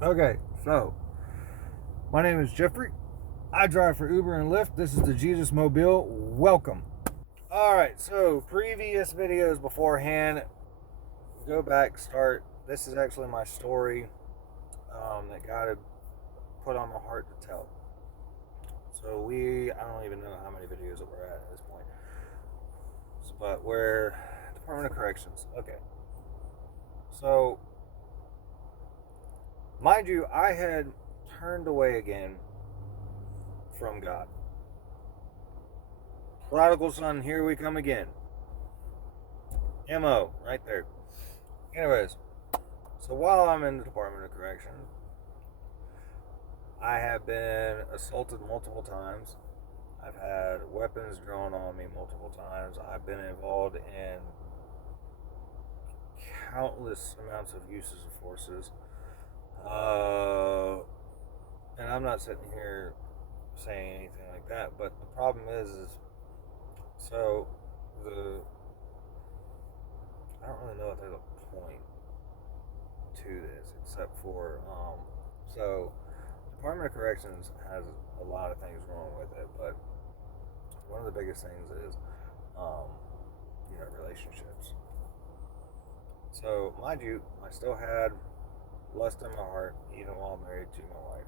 Okay, so my name is Jeffrey. I drive for Uber and Lyft. This is the Jesus Mobile. Welcome. All right, so previous videos beforehand, go back, start. This is actually my story that God had put on my heart to tell. So I don't even know how many videos that we're at this point. But we're Department of Corrections. Okay. So, mind you, I had turned away again from God. Prodigal son, here we come again. MO, right there. Anyways, so while I'm in the Department of Corrections, I have been assaulted multiple times. I've had weapons drawn on me multiple times. I've been involved in countless amounts of uses of forces. And I'm not sitting here saying anything like that, but the problem is so the I don't really know if there's a point to this except for so Department of Corrections has a lot of things wrong with it, but one of the biggest things is um, relationships. So mind you, I still had lust in my heart even while married to my wife.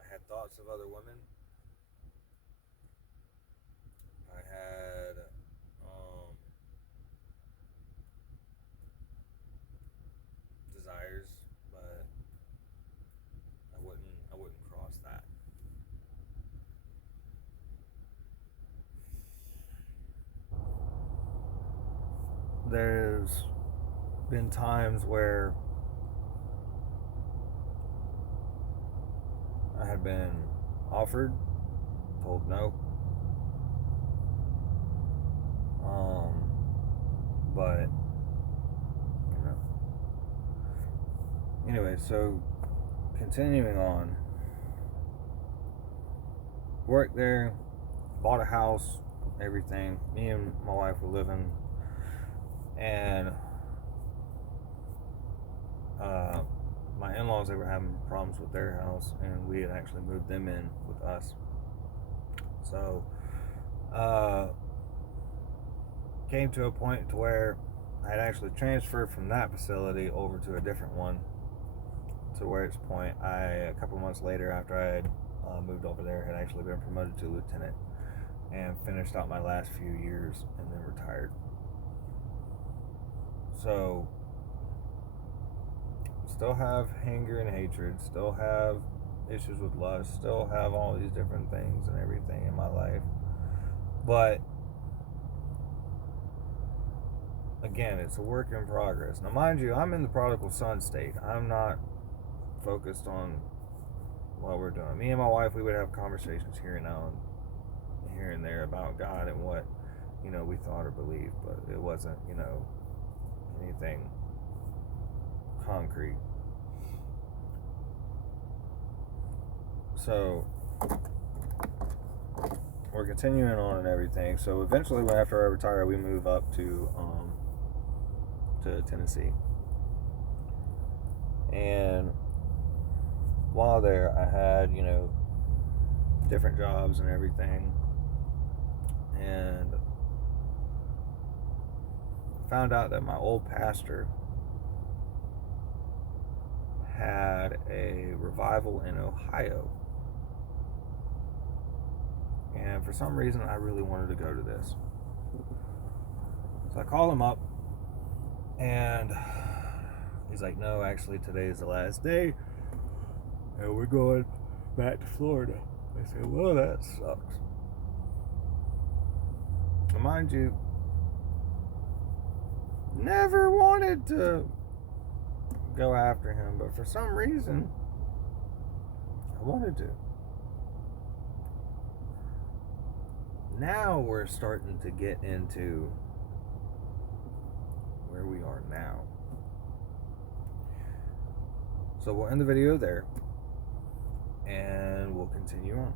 I had thoughts of other women. I had desires, but I wouldn't cross that. There's been times where I had been offered, told no. But you know. Anyway, so continuing on, worked there, bought a house, everything. Me and my wife were living, and my in-laws, they were having problems with their house, and we had actually moved them in with us. So came to a point to where I had actually transferred from that facility over to a different one, to where it's point a couple months later, after I had moved over there, had actually been promoted to lieutenant and finished out my last few years and then retired. So still have anger and hatred, still have issues with lust, still have all these different things and everything in my life. But again, it's a work in progress. Now, mind you, I'm in the prodigal son state. I'm not focused on what we're doing. Me and my wife, we would have conversations here and there about God and what we thought or believed, but it wasn't anything concrete. So we're continuing on and everything. So eventually, after I retire, we move up to Tennessee. And while there, I had different jobs and everything, and found out that my old pastor had a revival in Ohio. And for some reason, I really wanted to go to this. So I called him up, and he's like, no, actually, today is the last day, and we're going back to Florida. I said, well, that sucks. Now, mind you, never wanted to go after him, but for some reason, I wanted to. Now we're starting to get into where we are now. So we'll end the video there, and we'll continue on.